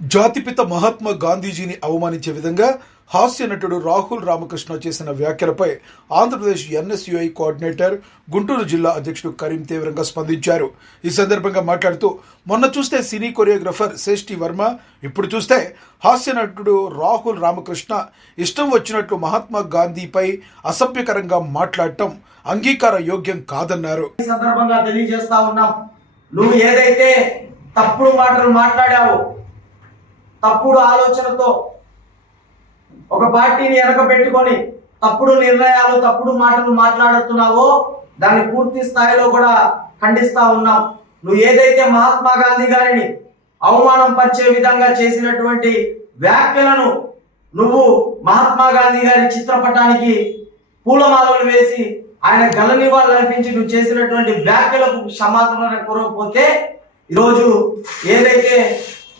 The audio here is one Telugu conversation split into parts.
జాతిపిత మహాత్మా గాంధీజీని అవమానించే విధంగా హాస్య నటుడు రాహుల్ రామకృష్ణ చేసిన వ్యాఖ్యలపై ఆంధ్రప్రదేశ్ ఎన్ఎస్యుఐ కోఆర్డినేటర్ గుంటూరు జిల్లా అధ్యక్షుడు కరీం తీవ్రంగా స్పందించారు. ఈ సందర్భంగా మాట్లాడుతూ, మొన్న చూస్తే సినీ కొరియోగ్రాఫర్ శ్రేష్ఠి వర్మ, ఇప్పుడు చూస్తే హాస్య నటుడు రాహుల్ రామకృష్ణ ఇష్టం వచ్చినట్లు మహాత్మా గాంధీపై అసభ్యకరంగా మాట్లాడటం అంగీకార యోగ్యం కాదన్నారు. ఈ సందర్భంగా తెలియజేస్తా ఉన్నాం, నువ్వు ఏదైతే తప్పుడు మాటలు మాట్లాడావో, తప్పుడు ఆలోచనతో ఒక పార్టీని వెనకబెట్టుకొని తప్పుడు నిర్ణయాలు, తప్పుడు మాటలు మాట్లాడుతున్నావో దాన్ని పూర్తి స్థాయిలో కూడా ఖండిస్తా ఉన్నాం. నువ్వు ఏదైతే మహాత్మా గాంధీ గారిని అవమానం పరిచే విధంగా చేసినటువంటి వ్యాఖ్యలను నువ్వు మహాత్మా గాంధీ గారి చిత్రపటానికి పూలమాలలు వేసి ఆయన గల నివాళులు అర్పించి నువ్వు చేసినటువంటి వ్యాఖ్యలకు క్షమాపణ కోరకపోతే ఈరోజు ఏదైతే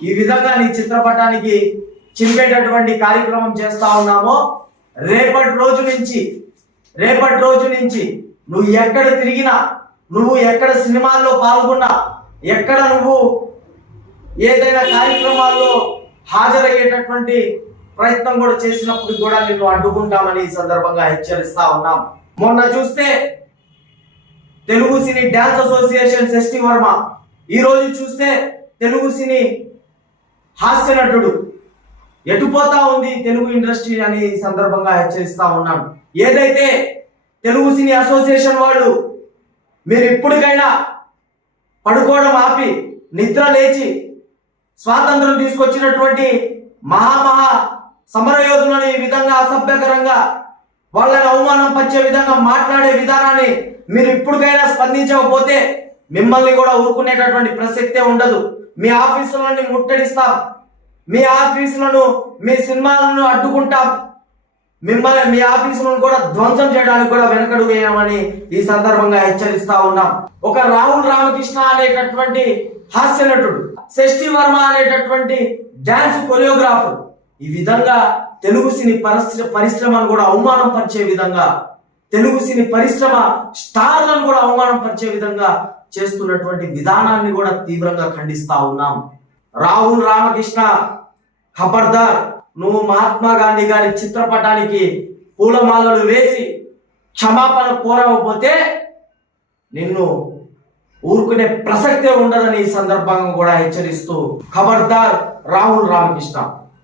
ఈ విధంగా నీ చిత్రపటానికి చింపేటటువంటి కార్యక్రమం చేస్తా ఉన్నామో, రేపటి రోజు నుంచి నువ్వు ఎక్కడ తిరిగినా, నువ్వు ఎక్కడ సినిమాల్లో పాల్గొన్నా, ఎక్కడ నువ్వు ఏదైనా కార్యక్రమాల్లో హాజరయ్యేటటువంటి ప్రయత్నం కూడా చేసినప్పుడు కూడా నిన్ను అడ్డుకుంటామని ఈ సందర్భంగా హెచ్చరిస్తా ఉన్నాం. మొన్న చూస్తే తెలుగు సినీ డాన్స్ అసోసియేషన్ శ్రేష్ఠి వర్మ, ఈరోజు చూస్తే తెలుగు సినీ హాస్య నటుడు, ఎటుపోతా ఉంది తెలుగు ఇండస్ట్రీ అని ఈ సందర్భంగా హెచ్చరిస్తా ఉన్నాను. ఏదైతే తెలుగు సినీ అసోసియేషన్ వాళ్ళు మీరు ఇప్పటికైనా పడుకోవడం ఆపి నిద్ర లేచి స్వాతంత్రం తీసుకొచ్చినటువంటి మహా సమరయోధులను ఈ విధంగా అసభ్యకరంగా వాళ్ళని అవమానం పరిచే విధంగా మాట్లాడే విధానాన్ని మీరు ఇప్పటికైనా స్పందించకపోతే మిమ్మల్ని కూడా ఊరుకునేటటువంటి ప్రసక్తే ఉండదు. మీ ఆఫీసులను ముట్టడిస్తాం, మీ ఆఫీసులను, మీ సినిమాలను అడ్డుకుంటాం, మిమ్మల్ని మీ ఆఫీసులను కూడా ధ్వంసం చేయడానికి కూడా వెనకడుగు వేయమని ఈ సందర్భంగా హెచ్చరిస్తా ఉన్నాం. ఒక రాహుల్ రామకృష్ణ అనేటటువంటి హాస్య నటుడు, శ్రేష్ఠి వర్మ అనేటటువంటి డాన్స్ కొరియోగ్రాఫర్ ఈ విధంగా తెలుగు సినీ పరిశ్రమను కూడా అవమానం పరిచే విధంగా, తెలుగు సినీ పరిశ్రమ స్టార్లను కూడా అవమానం పరిచే విధంగా చేస్తున్నటువంటి విధానాన్ని కూడా తీవ్రంగా ఖండిస్తా ఉన్నాం. రాహుల్ రామకృష్ణ, ఖబర్దార్, నువ్వు మహాత్మా గాంధీ గారి చిత్రపటానికి పూలమాలలు వేసి క్షమాపణ కోరకపోతే నిన్ను ఊరుకునే ప్రసక్తే ఉండదని ఈ సందర్భంగా కూడా హెచ్చరిస్తూ, ఖబర్దార్ రాహుల్ రామకృష్ణ.